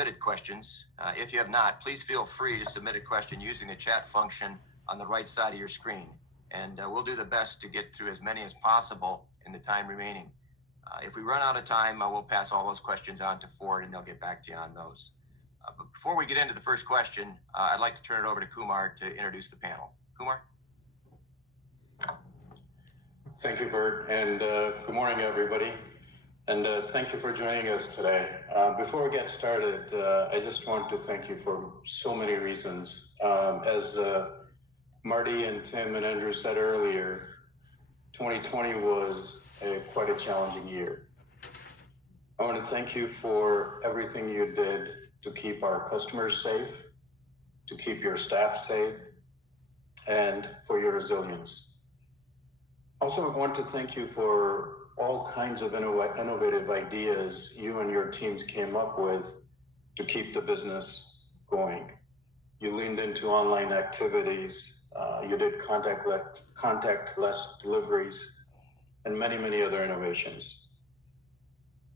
submitted questions. If you have not, please feel free to submit a question using the chat function on the right side of your screen. And we'll do the best to get through as many as possible in the time remaining. If we run out of time, we'll pass all those questions on to Ford and they'll get back to you on those. But before we get into the first question, I'd like to turn it over to Kumar to introduce the panel. Kumar? Thank you, Bert, and good morning, everybody. And thank you for joining us today. Before we get started, I just want to thank you for so many reasons. As Marty and Tim and Andrew said earlier, 2020 was quite a challenging year. I want to thank you for everything you did to keep our customers safe, to keep your staff safe, and for your resilience. Also, I want to thank you for all kinds of innovative ideas you and your teams came up with to keep the business going. You leaned into online activities, you did contactless deliveries, and many, many other innovations.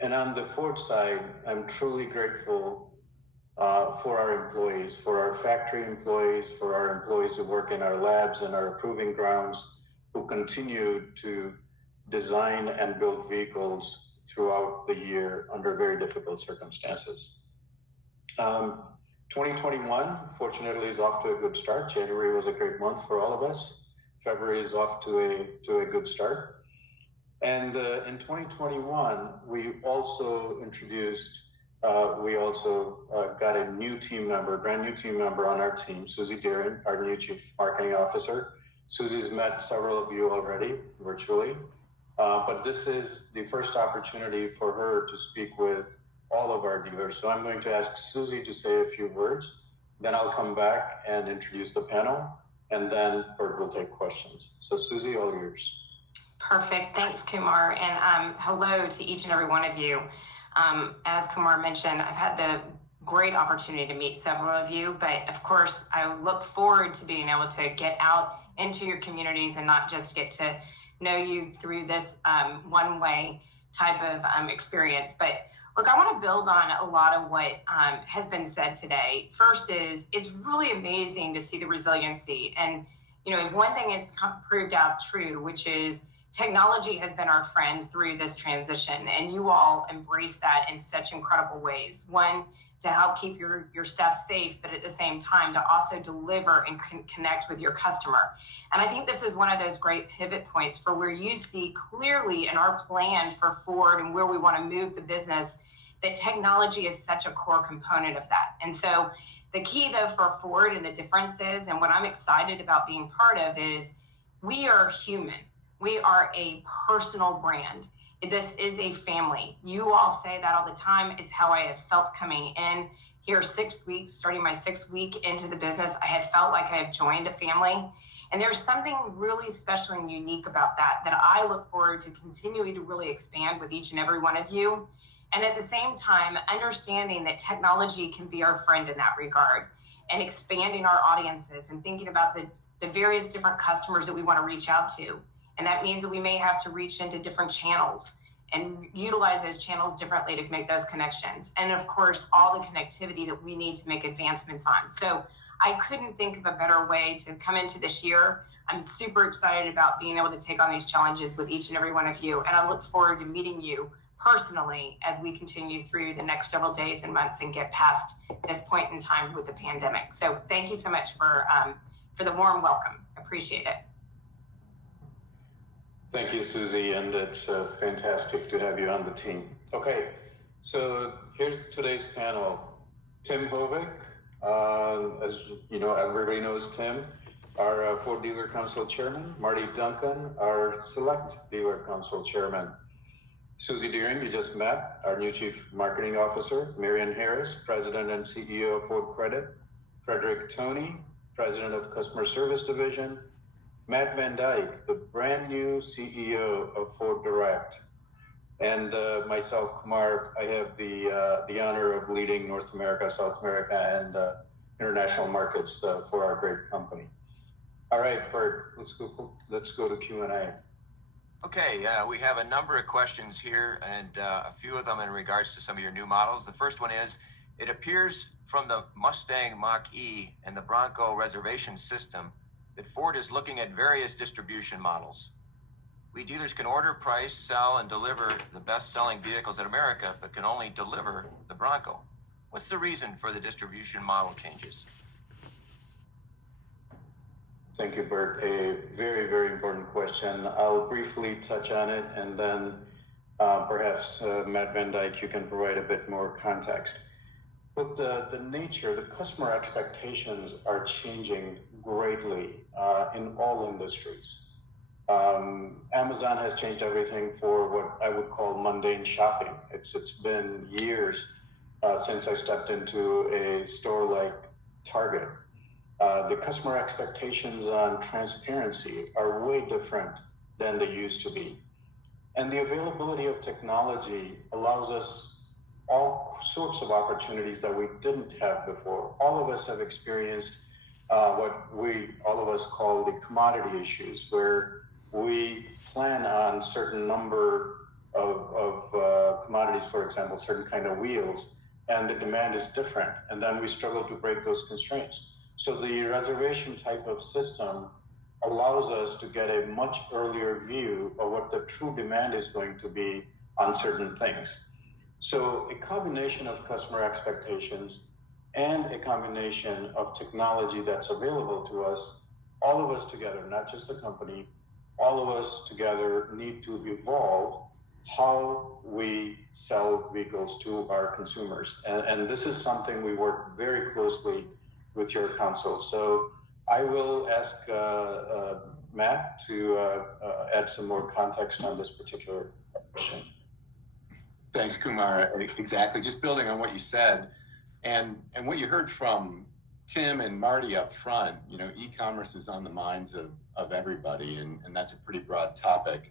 And on the Ford side, I'm truly grateful for our employees, for our factory employees, for our employees who work in our labs and our proving grounds, who continue to design and build vehicles throughout the year under very difficult circumstances. 2021, fortunately, is off to a good start. January was a great month for all of us. February is off to a good start. And in 2021, we also got a new team member, brand new team member on our team, Susie Deering, our new Chief Marketing Officer. Susie's met several of you already virtually, but this is the first opportunity for her to speak with all of our dealers. So I'm going to ask Susie to say a few words, then I'll come back and introduce the panel, and then Bert will take questions. So Susie, all yours. Perfect. Thanks, Kumar. And hello to each and every one of you. As Kumar mentioned, I've had the great opportunity to meet several of you, but of course, I look forward to being able to get out into your communities and not just get to know you through this one-way type of experience. But look, I want to build on a lot of what has been said today. First is, it's really amazing to see the resiliency. And, you know, if one thing has proved out true, which is technology has been our friend through this transition, and you all embrace that in such incredible ways. One, to help keep your staff safe, but at the same time to also deliver and connect with your customer. And I think this is one of those great pivot points for where you see clearly in our plan for Ford and where we want to move the business, that technology is such a core component of that. And so the key though for Ford and the differences, and what I'm excited about being part of, is we are human. We are a personal brand. This is a family. You all say that all the time. It's how I have felt coming in here 6 weeks, starting my 6th week into the business. I have felt like I have joined a family. And there's something really special and unique about that I look forward to continuing to really expand with each and every one of you. And at the same time, understanding that technology can be our friend in that regard, and expanding our audiences and thinking about the various different customers that we want to reach out to. And that means that we may have to reach into different channels and utilize those channels differently to make those connections. And of course, all the connectivity that we need to make advancements on. So I couldn't think of a better way to come into this year. I'm super excited about being able to take on these challenges with each and every one of you. And I look forward to meeting you personally as we continue through the next several days and months and get past this point in time with the pandemic. So thank you so much for the warm welcome. Appreciate it. Thank you, Susie, and it's fantastic to have you on the team. Okay, so here's today's panel. Tim Hovik, as you know, everybody knows Tim, our Ford Dealer Council Chairman. Marty Duncan, our Select Dealer Council Chairman. Susie Deering, you just met, our new Chief Marketing Officer. Marion Harris, President and CEO of Ford Credit. Frederick Toney, President of Customer Service Division. Matt Van Dyke, the brand new CEO of Ford Direct, and myself, Kumar. I have the honor of leading North America, South America, and international markets for our great company. All right, Bert, let's go to Q&A. Okay, we have a number of questions here, and a few of them in regards to some of your new models. The first one is It appears from the Mustang Mach-E and the Bronco reservation system that Ford is looking at various distribution models. We dealers can order, price, sell, and deliver the best-selling vehicles in America, but can only deliver the Bronco. What's the reason for the distribution model changes? Thank you, Bert. A very, very important question. I'll briefly touch on it, and then perhaps Matt Van Dyke, you can provide a bit more context. But the nature, the customer expectations are changing greatly in all industries. Amazon has changed everything for what I would call mundane shopping. It's been years since I stepped into a store like Target. The customer expectations on transparency are way different than they used to be. And the availability of technology allows us all sorts of opportunities that we didn't have before. All of us have experienced what all of us call the commodity issues, where we plan on certain number of commodities, for example, certain kind of wheels, and the demand is different, and then we struggle to break those constraints. So the reservation type of system allows us to get a much earlier view of what the true demand is going to be on certain things. So a combination of customer expectations and a combination of technology that's available to us, all of us together, not just the company, all of us together need to evolve how we sell vehicles to our consumers. And this is something we work very closely with your council. So I will ask Matt to add some more context on this particular question. Thanks, Kumar. Exactly. Just building on what you said, and what you heard from Tim and Marty up front, e-commerce is on the minds of everybody, and that's a pretty broad topic.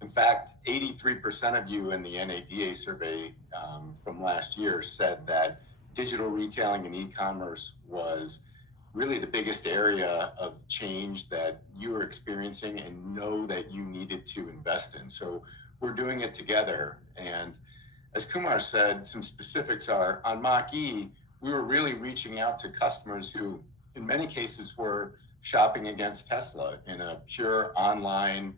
In fact, 83% of you in the NADA survey from last year said that digital retailing and e-commerce was really the biggest area of change that you were experiencing and know that you needed to invest in. So we're doing it together. And as Kumar said, some specifics are, on Mach-E, we were really reaching out to customers who, in many cases, were shopping against Tesla in a pure online,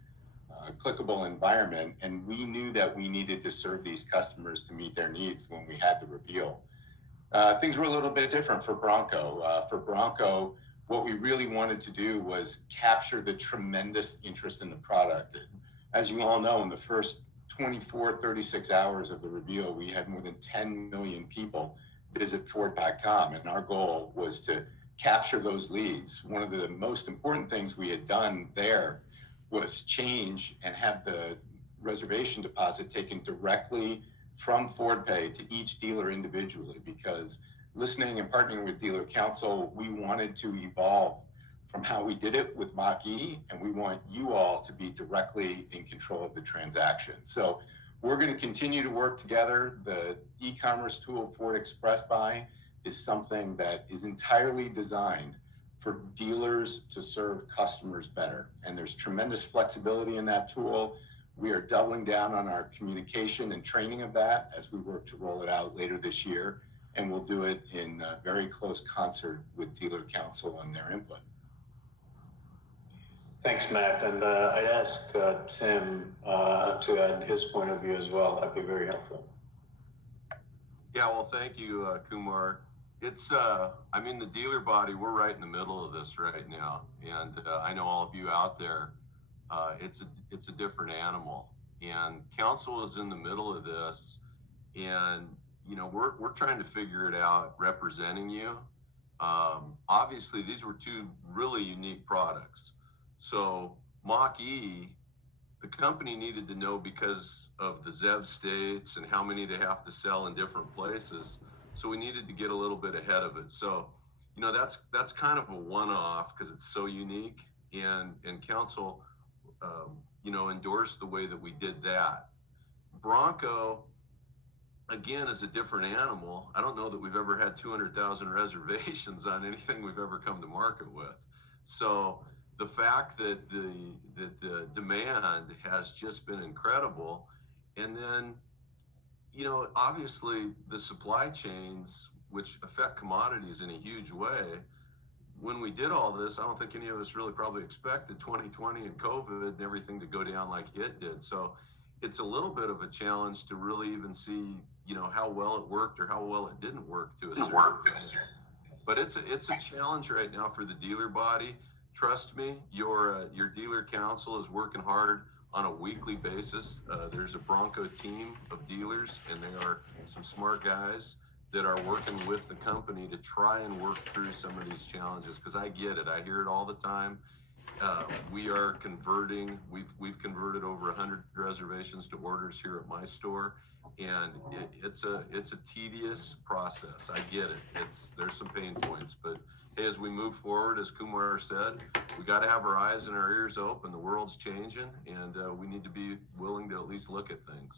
clickable environment. And we knew that we needed to serve these customers to meet their needs when we had the reveal. Things were a little bit different for Bronco. For Bronco, what we really wanted to do was capture the tremendous interest in the product. As you all know, in the first 24, 36 hours of the reveal, we had more than 10 million people visit Ford.com, and our goal was to capture those leads. One of the most important things we had done there was change and have the reservation deposit taken directly from FordPay to each dealer individually, because listening and partnering with dealer council, we wanted to evolve from how we did it with Mach-E, and we want you all to be directly in control of the transaction. So we're going to continue to work together. The e-commerce tool Ford Express Buy is something that is entirely designed for dealers to serve customers better. And there's tremendous flexibility in that tool. We are doubling down on our communication and training of that as we work to roll it out later this year. And we'll do it in very close concert with dealer council and their input. Thanks, Matt. And I'd ask Tim to add his point of view as well. That'd be very helpful. Yeah, well, thank you, Kumar. It's, the dealer body, we're right in the middle of this right now. And I know all of you out there, it's a different animal. And council is in the middle of this. And, we're trying to figure it out representing you. Obviously, these were two really unique products. So Mach-E, the company needed to know because of the ZEV states and how many they have to sell in different places. So we needed to get a little bit ahead of it. So, that's kind of a one-off because it's so unique, and council, endorsed the way that we did that. Bronco, again, is a different animal. I don't know that we've ever had 200,000 reservations on anything we've ever come to market with. So the fact that the demand has just been incredible, and then, obviously the supply chains, which affect commodities in a huge way. When we did all this, I don't think any of us really probably expected 2020 and COVID and everything to go down like it did. So it's a little bit of a challenge to really even see, how well it worked or how well it didn't work to a certain extent. But it's a challenge right now for the dealer body. Trust me, your dealer council is working hard on a weekly basis. There's a Bronco team of dealers, and they are some smart guys that are working with the company to try and work through some of these challenges. Because I get it, I hear it all the time. We are converting. We've converted over 100 reservations to orders here at my store, and it's a tedious process. I get it. There's some pain points, but hey, as we move forward, as Kumar said, we got to have our eyes and our ears open. The world's changing, and we need to be willing to at least look at things.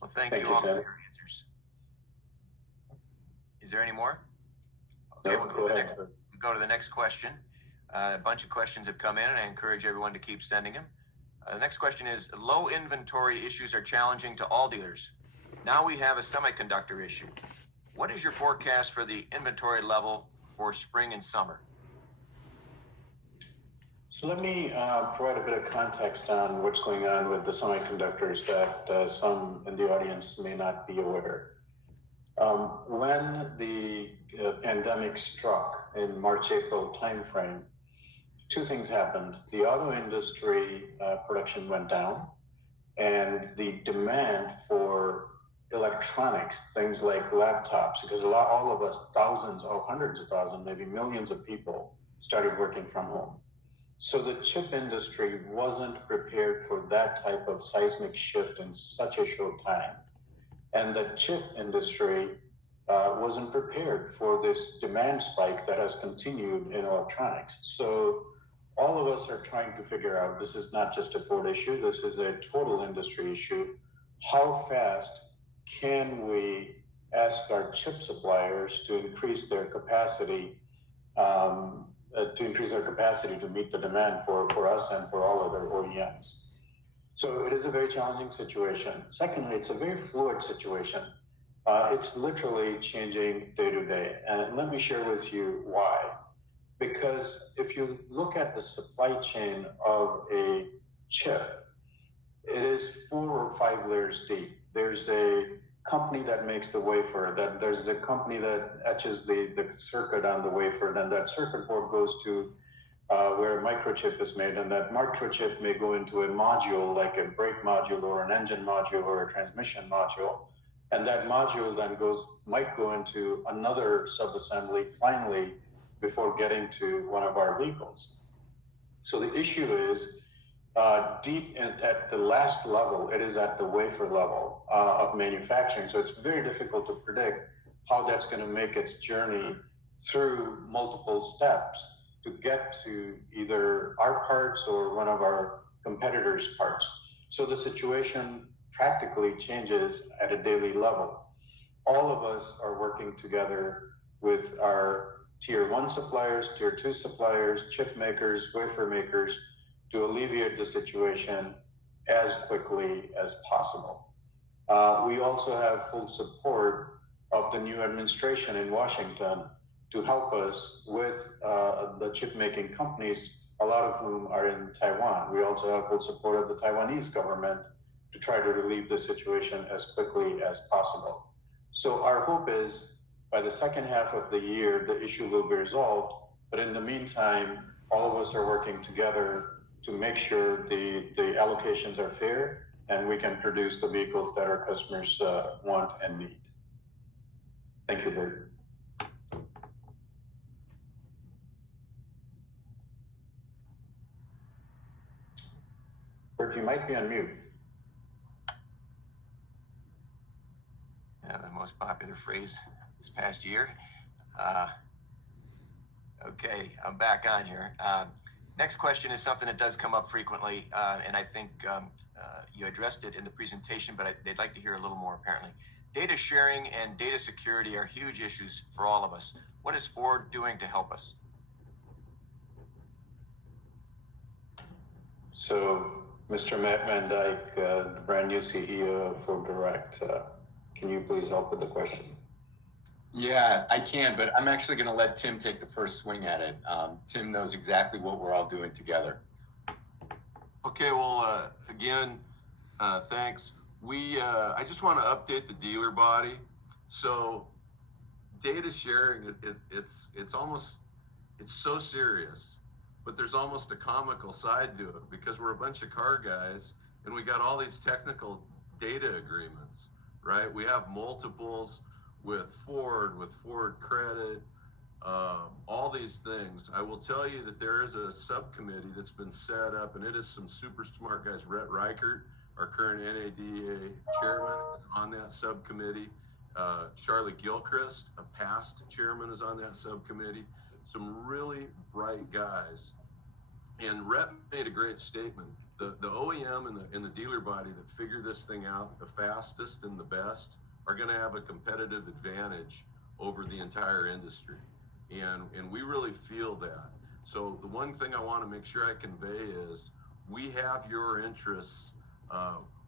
Well, thank Thank you you, all for Ted. your answers. Is there any more? No, we'll go ahead. go to the next question. A bunch of questions have come in, and I encourage everyone to keep sending them. The next question is, low inventory issues are challenging to all dealers. Now we have a semiconductor issue. What is your forecast for the inventory level for spring and summer? So let me provide a bit of context on what's going on with the semiconductors that some in the audience may not be aware. When the pandemic struck in March-April timeframe, two things happened. The auto industry production went down, and the demand for electronics, things like laptops, because all of us, thousands or hundreds of thousands, maybe millions of people started working from home. So the chip industry wasn't prepared for that type of seismic shift in such a short time. And the chip industry wasn't prepared for this demand spike that has continued in electronics. So all of us are trying to figure out, this is not just a Ford issue, this is a total industry issue. How fast can we ask our chip suppliers to increase their capacity to meet the demand for us and for all other OEMs? So it is a very challenging situation. Secondly, it's a very fluid situation. It's literally changing day to day. And let me share with you why. Because if you look at the supply chain of a chip, it is 4 or 5 layers deep. There's a company that makes the wafer, there's a company that etches the circuit on the wafer, then that circuit board goes to where a microchip is made, and that microchip may go into a module like a brake module or an engine module or a transmission module, and that module then might go into another subassembly finally before getting to one of our vehicles. So the issue is deep at the last level, it is at the wafer level of manufacturing. So it's very difficult to predict how that's going to make its journey through multiple steps to get to either our parts or one of our competitors' parts. So the situation practically changes at a daily level. All of us are working together with our tier 1 suppliers, tier 2 suppliers, chip makers, wafer makers, to alleviate the situation as quickly as possible. We also have full support of the new administration in Washington to help us with the chip making companies, a lot of whom are in Taiwan. We also have full support of the Taiwanese government to try to relieve the situation as quickly as possible. So our hope is by the second half of the year, the issue will be resolved. But in the meantime, all of us are working together to make sure the allocations are fair and we can produce the vehicles that our customers want and need. Thank you, Bert. Bert, you might be on mute. The most popular phrase this past year. Okay, I'm back on here. Next question is something that does come up frequently, and I think you addressed it in the presentation, but they'd like to hear a little more apparently. Data sharing and data security are huge issues for all of us. What is Ford doing to help us? So, Mr. Matt Van Dyke, the brand new CEO of Ford Direct, can you please help with the question? Yeah, I can, but I'm actually going to let Tim take the first swing at it. Tim knows exactly what we're all doing together. Okay, well, again, thanks. I just want to update the dealer body. So, data sharing, it's so serious, but there's almost a comical side to it because we're a bunch of car guys and we got all these technical data agreements, right? We have multiples with Ford Credit, all these things. I will tell you that there is a subcommittee that's been set up, and it is some super smart guys. Rhett Reichert, our current NADA chairman, is on that subcommittee. Charlie Gilchrist, a past chairman, is on that subcommittee. Some really bright guys. And Rhett made a great statement. The OEM and the dealer body that figure this thing out the fastest and the best are going to have a competitive advantage over the entire industry. And we really feel that. So the one thing I want to make sure I convey is we have your interests.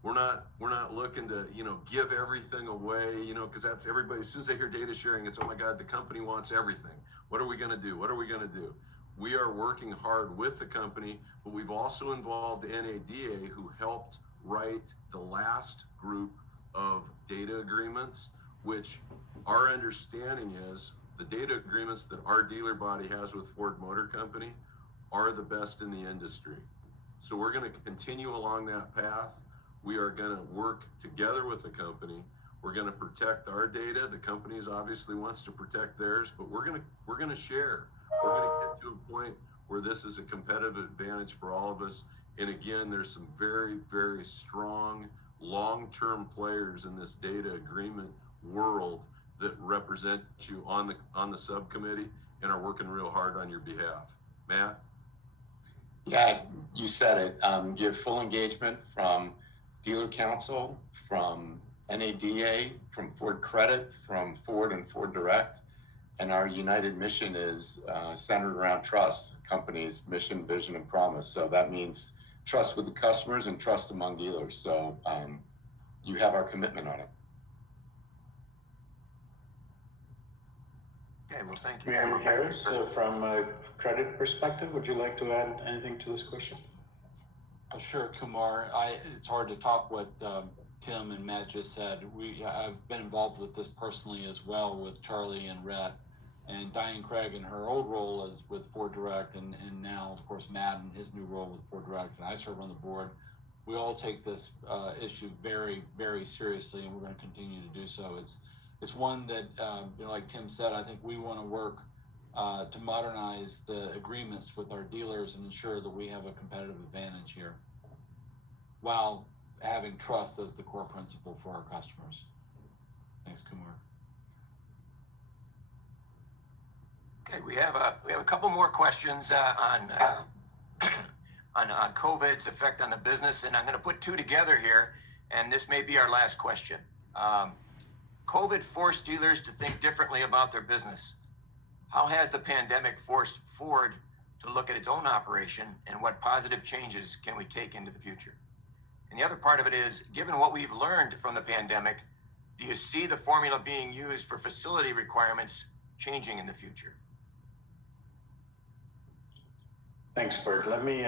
We're not looking to, give everything away, because that's everybody. As soon as they hear data sharing, it's, oh my God, the company wants everything. What are we going to do? What are we going to do? We are working hard with the company, but we've also involved NADA, who helped write the last group of data agreements, which our understanding is the data agreements that our dealer body has with Ford Motor Company are the best in the industry. So we're going to continue along that path. We are going to work together with the company. We're going to protect our data. The company obviously wants to protect theirs, but we're going to share. We're going to get to a point where this is a competitive advantage for all of us. And again, there's some very, very strong long-term players in this data agreement world that represent you on the subcommittee and are working real hard on your behalf. Matt? Yeah, you said it. You have full engagement from Dealer Council, from NADA, from Ford Credit, from Ford and Ford Direct. And our united mission is centered around trust, company's mission, vision, and promise. So that means trust with the customers and trust among dealers. So you have our commitment on it. Okay, well, thank you. Mayor Harris, from a credit perspective, would you like to add anything to this question? Sure, Kumar. It's hard to top what Tim and Matt just said. I've been involved with this personally as well with Charlie and Rhett, and Diane Craig in her old role as with Ford Direct, and now, of course, Matt in his new role with Ford Direct, and I serve on the board. We all take this issue very, very seriously, and we're going to continue to do so. It's one that, like Tim said, I think we want to work to modernize the agreements with our dealers and ensure that we have a competitive advantage here, while having trust as the core principle for our customers. Thanks, Kumar. Okay, we have a couple more questions on COVID's effect on the business, and I'm going to put two together here, and this may be our last question. COVID forced dealers to think differently about their business. How has the pandemic forced Ford to look at its own operation, and what positive changes can we take into the future? And the other part of it is, given what we've learned from the pandemic, do you see the formula being used for facility requirements changing in the future? Thanks, Bert. Let me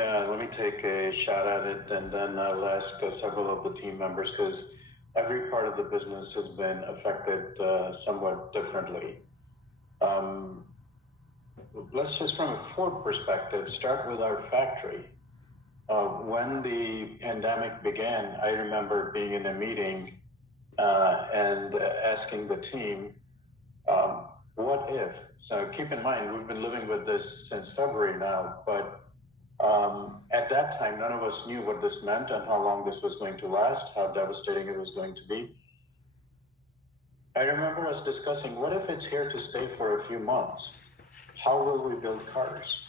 take a shot at it, and then I'll ask several of the team members, because every part of the business has been affected somewhat differently. Let's just, from a Ford perspective, start with our factory. When the pandemic began, I remember being in a meeting and asking the team, what if? So keep in mind, we've been living with this since February now, but at that time, none of us knew what this meant and how long this was going to last, how devastating it was going to be. I remember us discussing, what if it's here to stay for a few months? How will we build cars?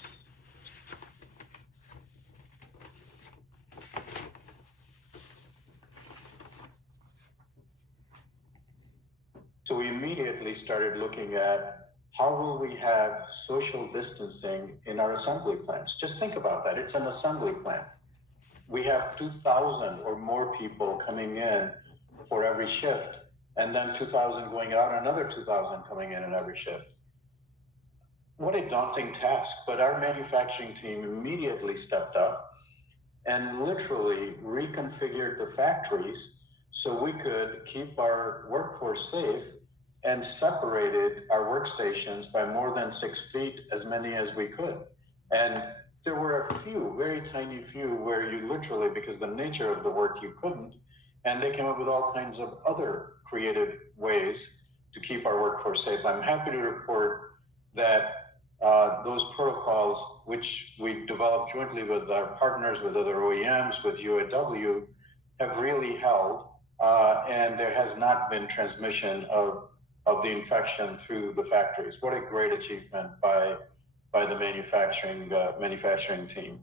So we immediately started looking at how will we have social distancing in our assembly plants? Just think about that. It's an assembly plant. We have 2,000 or more people coming in for every shift. and then 2,000 going out, another 2,000 coming in every shift. What a daunting task, but our manufacturing team immediately stepped up and literally reconfigured the factories so we could keep our workforce safe and separated our workstations by more than 6 feet, as many as we could. And there were a few, very tiny few, where you literally, because the nature of the work, you couldn't. And they came up with all kinds of other creative ways to keep our workforce safe. I'm happy to report that those protocols, which we developed jointly with our partners, with other OEMs, with UAW, have really held, and there has not been transmission of the infection through the factories. What a great achievement by the manufacturing team.